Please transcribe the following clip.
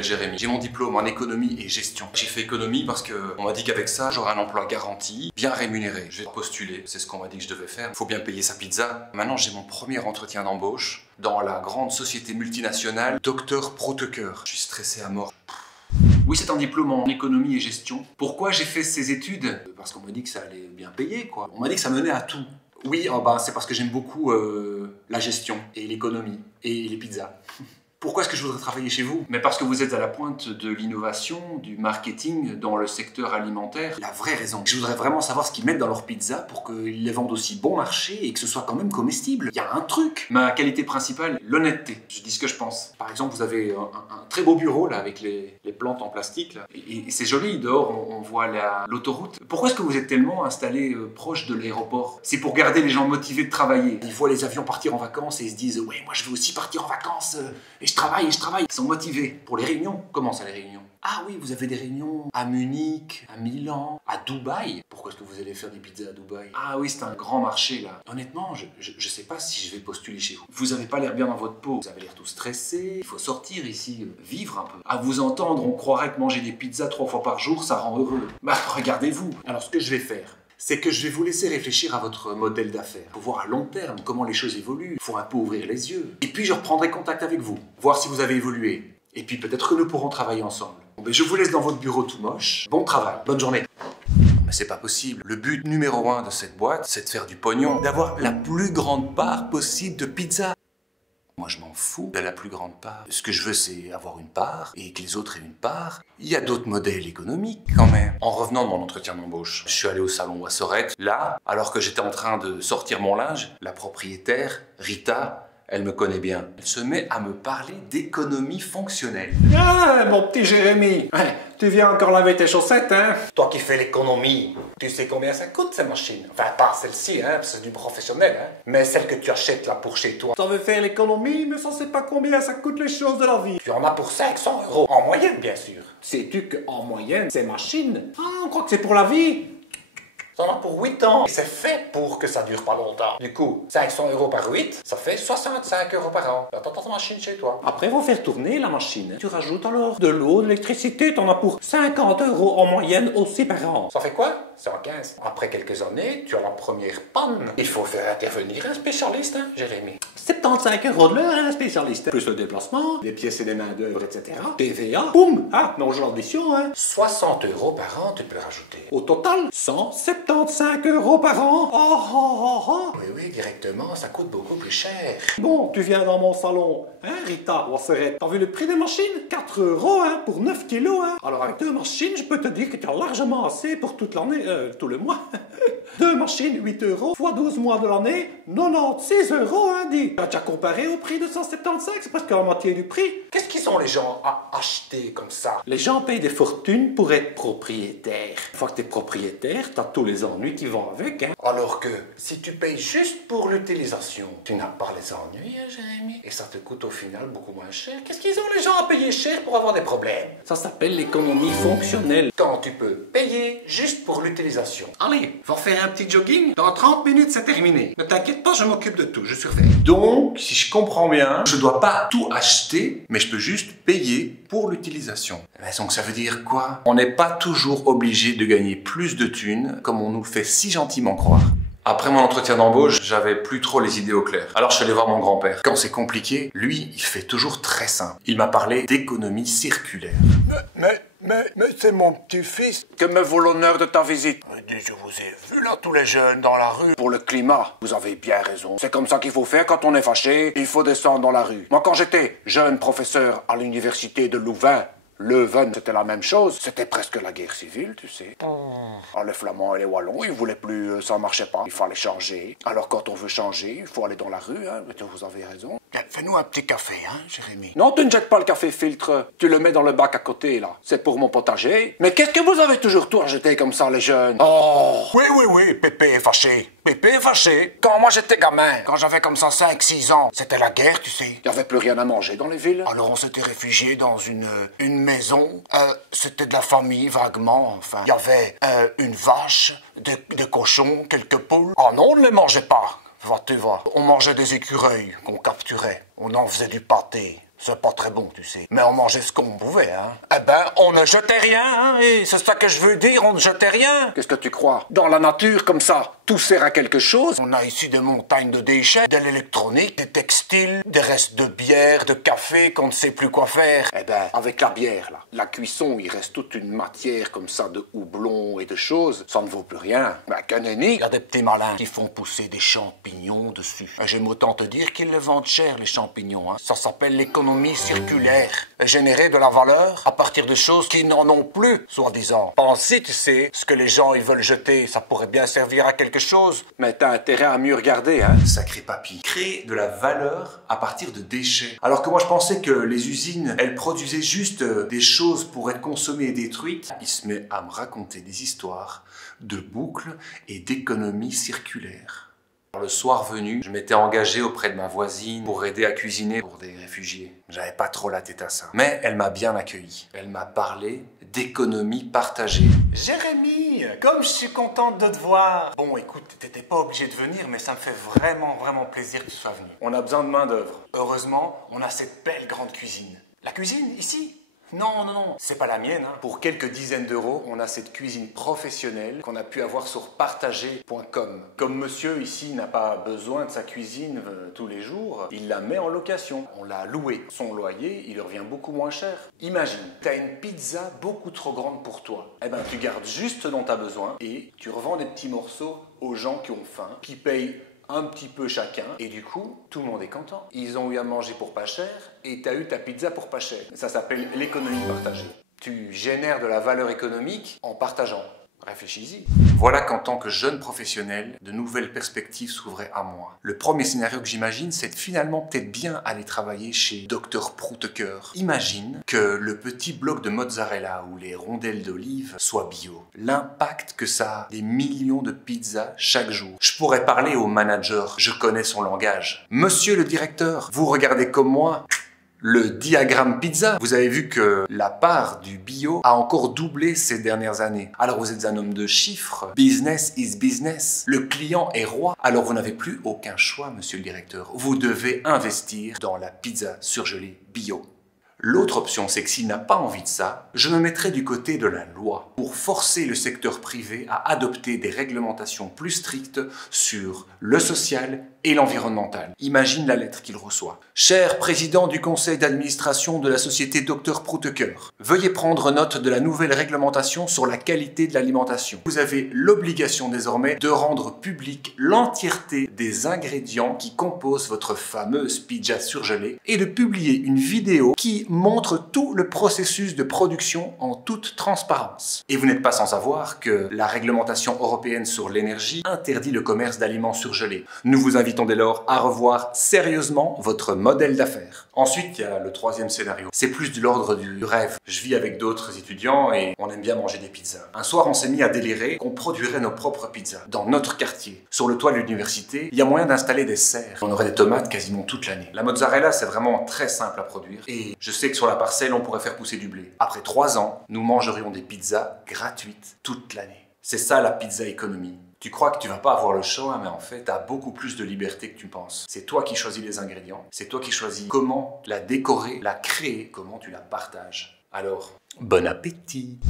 Jérémy. J'ai mon diplôme en économie et gestion. J'ai fait économie parce qu'on m'a dit qu'avec ça, j'aurais un emploi garanti, bien rémunéré. Je vais postuler, c'est ce qu'on m'a dit que je devais faire. Il faut bien payer sa pizza. Maintenant, j'ai mon premier entretien d'embauche dans la grande société multinationale Dr Proteker. Je suis stressé à mort. Oui, c'est un diplôme en économie et gestion. Pourquoi j'ai fait ces études? Parce qu'on m'a dit que ça allait bien payer, quoi. On m'a dit que ça menait à tout. Oui, oh bah, c'est parce que j'aime beaucoup la gestion et l'économie et les pizzas. Pourquoi est-ce que je voudrais travailler chez vous? Mais parce que vous êtes à la pointe de l'innovation, du marketing dans le secteur alimentaire. La vraie raison. Je voudrais vraiment savoir ce qu'ils mettent dans leurs pizzas pour qu'ils les vendent aussi bon marché et que ce soit quand même comestible. Il y a un truc. Ma qualité principale, l'honnêteté. Je dis ce que je pense. Par exemple, vous avez un très beau bureau là avec les plantes en plastique. Là. Et c'est joli, dehors on voit l'autoroute. Pourquoi est-ce que vous êtes tellement installé proche de l'aéroport? C'est pour garder les gens motivés de travailler. Ils voient les avions partir en vacances et ils se disent « Ouais, moi je veux aussi partir en vacances et je travaille. Ils sont motivés. Pour les réunions, comment ça les réunions? Ah oui, vous avez des réunions à Munich, à Milan, à Dubaï. Pourquoi est-ce que vous allez faire des pizzas à Dubaï? Ah oui, c'est un grand marché là. Honnêtement, je sais pas si je vais postuler chez vous. Vous avez pas l'air bien dans votre peau. Vous avez l'air tout stressé. Il faut sortir ici, vivre un peu. À vous entendre, on croirait que manger des pizzas 3 fois par jour, ça rend heureux. Bah, regardez-vous. Alors, ce que je vais faire, c'est que je vais vous laisser réfléchir à votre modèle d'affaires, pour voir à long terme comment les choses évoluent. Il faut un peu ouvrir les yeux. Et puis je reprendrai contact avec vous, voir si vous avez évolué. Et puis peut-être que nous pourrons travailler ensemble. Bon, ben, je vous laisse dans votre bureau tout moche. Bon travail, bonne journée. Mais c'est pas possible. Le but numéro 1 de cette boîte, c'est de faire du pognon, d'avoir la plus grande part possible de pizza. Moi, je m'en fous de la plus grande part. Ce que je veux, c'est avoir une part et que les autres aient une part. Il y a d'autres modèles économiques, quand même. En revenant de mon entretien d'embauche, je suis allé au salon Wassorette. Là, alors que j'étais en train de sortir mon linge, la propriétaire, Rita, elle me connaît bien. Elle se met à me parler d'économie fonctionnelle. Ah, mon petit Jérémy, tu viens encore laver tes chaussettes, hein? Toi qui fais l'économie, tu sais combien ça coûte ces machines? Enfin, pas celle-ci, hein, c'est du professionnel, hein. Mais celle que tu achètes là pour chez toi. Ça veut faire l'économie, mais ça sait pas combien ça coûte les choses de la vie. Tu en as pour 500 €, en moyenne bien sûr. Sais-tu qu'en moyenne, ces machines, on croit que c'est pour la vie? T'en as pour 8 ans. Et c'est fait pour que ça dure pas longtemps. Du coup, 500 € par 8, ça fait 65 € par an. T'as ta machine chez toi. Après, faut faire tourner la machine. Tu rajoutes alors de l'eau, de l'électricité, t'en as pour 50 € en moyenne aussi par an. Ça fait quoi? 115. Après quelques années, tu as la première panne. Il faut faire intervenir un spécialiste, hein, Jérémy. 75 € de l'heure, un spécialiste. Plus le déplacement, les pièces et les mains d'œuvre, etc. TVA, boum, non, genre d'addition, hein. 60 € par an, tu peux rajouter. Au total, 175 € par an. Oui, directement, ça coûte beaucoup plus cher. Bon, tu viens dans mon salon, hein, Rita, Wasserette. T'as vu le prix des machines? 4 €, hein, pour 9 kilos, hein. Alors avec 2 machines, je peux te dire que tu as largement assez pour toute l'année, tout le mois. 2 machines, 8 € fois 12 mois de l'année, 96 €, hein, dis. Tu as déjà comparé au prix de 175, c'est presque la moitié du prix. Qu'est-ce qu'ils ont les gens à acheter comme ça? Les gens payent des fortunes pour être propriétaires. Une fois que t'es propriétaire, t'as tous les ennuis qui vont avec, hein. Alors que, si tu payes juste pour l'utilisation, tu n'as pas les ennuis, hein, Jérémy? Et ça te coûte au final beaucoup moins cher. Qu'est-ce qu'ils ont les gens à payer cher pour avoir des problèmes? Ça s'appelle l'économie fonctionnelle. Quand tu peux payer juste pour l'utilisation. Allez, va faire un petit jogging. Dans 30 minutes, c'est terminé. Ne t'inquiète pas, je m'occupe de tout, je surveille. Donc, si je comprends bien, je dois pas tout acheter, mais je peux juste payer pour l'utilisation. Donc ça veut dire quoi? On n'est pas toujours obligé de gagner plus de thunes, comme on nous le fait si gentiment croire. Après mon entretien d'embauche, j'avais plus trop les idées au clair. Alors je suis allé voir mon grand-père. Quand c'est compliqué, lui, il fait toujours très simple. Il m'a parlé d'économie circulaire. Mais c'est mon petit-fils. Que me vaut l'honneur de ta visite? Je vous ai vu là, tous les jeunes dans la rue. Pour le climat, vous avez bien raison. C'est comme ça qu'il faut faire quand on est fâché. Il faut descendre dans la rue. Moi, quand j'étais jeune professeur à l'université de Louvain, Leuven, c'était la même chose. C'était presque la guerre civile, tu sais. Les Flamands et les Wallons, ils voulaient plus, ça marchait pas. Il fallait changer. Alors quand on veut changer, il faut aller dans la rue, hein. Vous avez raison. Fais-nous un petit café, hein, Jérémy. Non, tu ne jettes pas le café filtre. Tu le mets dans le bac à côté, là. C'est pour mon potager. Mais qu'est-ce que vous avez toujours tout à jeter comme ça, les jeunes? Oui, Pépé est fâché. Pépé est fâché. Quand moi j'étais gamin, quand j'avais comme ça 5-6 ans, c'était la guerre, tu sais. Il n'y avait plus rien à manger dans les villes. Alors on s'était réfugié dans une maison. C'était de la famille, vaguement, enfin. Il y avait une vache, des cochons, quelques poules. Oh non, on ne les mangeait pas. Va-tu voir. On mangeait des écureuils qu'on capturait. On en faisait du pâté. C'est pas très bon, tu sais. Mais on mangeait ce qu'on pouvait, hein. Eh ben, on ne jetait rien, hein. Et c'est ça que je veux dire, on ne jetait rien. Qu'est-ce que tu crois? Dans la nature, comme ça, tout sert à quelque chose. On a ici des montagnes de déchets, de l'électronique, des textiles, des restes de bière, de café qu'on ne sait plus quoi faire. Eh ben, avec la bière, là, la cuisson, il reste toute une matière comme ça de houblon et de choses. Ça ne vaut plus rien. Ben, qu'un ennemi. Il y a des petits malins qui font pousser des champignons dessus. Et j'aime autant te dire qu'ils les vendent cher, les champignons, hein. Ça s'appelle l'économie circulaire. Générer de la valeur à partir de choses qui n'en ont plus, soi-disant. Penser, tu sais, ce que les gens ils veulent jeter, ça pourrait bien servir à quelque chose. Mais t'as intérêt à mieux regarder, hein. Sacré papy. Créer de la valeur à partir de déchets. Alors que moi je pensais que les usines, elles produisaient juste des choses pour être consommées et détruites. Il se met à me raconter des histoires de boucles et d'économie circulaire. Le soir venu, je m'étais engagé auprès de ma voisine pour aider à cuisiner pour des réfugiés. J'avais pas trop la tête à ça. Mais elle m'a bien accueilli. Elle m'a parlé d'économie partagée. Jérémy, comme je suis contente de te voir. Bon, écoute, t'étais pas obligé de venir, mais ça me fait vraiment plaisir que tu sois venu. On a besoin de main d'œuvre. Heureusement, on a cette belle grande cuisine. La cuisine, ici? Non, c'est pas la mienne, hein. Pour quelques dizaines d'euros, on a cette cuisine professionnelle qu'on a pu avoir sur partager.com. Comme monsieur ici n'a pas besoin de sa cuisine tous les jours, il la met en location. On l'a louée. Son loyer, il lui revient beaucoup moins cher. Imagine, tu as une pizza beaucoup trop grande pour toi. Eh ben, tu gardes juste ce dont tu as besoin et tu revends des petits morceaux aux gens qui ont faim, qui payent un petit peu chacun, et du coup, tout le monde est content. Ils ont eu à manger pour pas cher, et t'as eu ta pizza pour pas cher. Ça s'appelle l'économie partagée. Tu génères de la valeur économique en partageant. Réfléchis-y. Voilà qu'en tant que jeune professionnel, de nouvelles perspectives s'ouvraient à moi. Le premier scénario que j'imagine, c'est de finalement peut-être bien aller travailler chez Dr Prouteker. Imagine que le petit bloc de mozzarella ou les rondelles d'olive soient bio. L'impact que ça a, des millions de pizzas chaque jour. Je pourrais parler au manager, je connais son langage. Monsieur le directeur, vous regardez comme moi le diagramme pizza. Vous avez vu que la part du bio a encore doublé ces dernières années. Alors vous êtes un homme de chiffres. Business is business. Le client est roi. Alors vous n'avez plus aucun choix, monsieur le directeur. Vous devez investir dans la pizza surgelée bio. L'autre option, c'est que s'il n'a pas envie de ça, je me mettrai du côté de la loi pour forcer le secteur privé à adopter des réglementations plus strictes sur le social et l'environnemental. Imagine la lettre qu'il reçoit. Cher président du conseil d'administration de la société Dr Prouteker, veuillez prendre note de la nouvelle réglementation sur la qualité de l'alimentation. Vous avez l'obligation désormais de rendre publique l'entièreté des ingrédients qui composent votre fameuse pizza surgelée et de publier une vidéo qui montre tout le processus de production en toute transparence. Et vous n'êtes pas sans savoir que la réglementation européenne sur l'énergie interdit le commerce d'aliments surgelés. Nous vous invitons dès lors à revoir sérieusement votre modèle d'affaires. Ensuite, il y a le troisième scénario. C'est plus de l'ordre du rêve. Je vis avec d'autres étudiants et on aime bien manger des pizzas. Un soir, on s'est mis à délirer qu'on produirait nos propres pizzas. Dans notre quartier, sur le toit de l'université, il y a moyen d'installer des serres. On aurait des tomates quasiment toute l'année. La mozzarella, c'est vraiment très simple à produire. Et je sais que sur la parcelle, on pourrait faire pousser du blé. Après 3 ans, nous mangerions des pizzas gratuites toute l'année. C'est ça la pizza économie. Tu crois que tu vas pas avoir le choix, mais en fait, tu as beaucoup plus de liberté que tu penses. C'est toi qui choisis les ingrédients, c'est toi qui choisis comment la décorer, la créer, comment tu la partages. Alors, bon appétit!